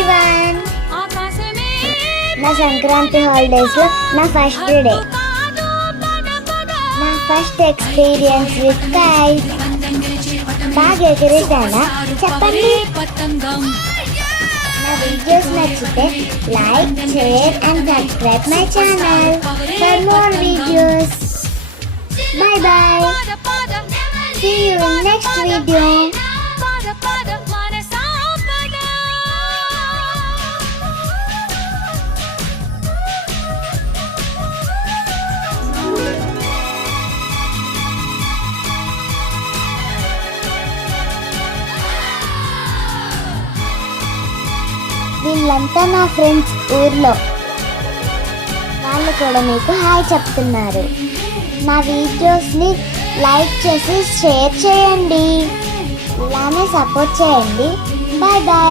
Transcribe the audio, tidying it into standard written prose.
Everyone, నా Sankranti holidays లో నా ఫస్ట్ డే, నా ఫస్ట్ ఎక్స్పీరియన్స్ విత్ కైట్. బాగా ఎగిరేసానా చెప్పండి. నా వీడియోస్ నచ్చితే like, share and subscribe my channel for more videos. By by, see you in next video. వీళ్ళంతా నా ఫ్రెండ్స్ ఊర్లో, వాళ్ళు కూడా మీకు హాయ్ చెప్తున్నారు. నా వీడియోస్ని లైక్ చేసి షేర్ చేయండి, ఇలానే సపోర్ట్ చేయండి. Bye bye.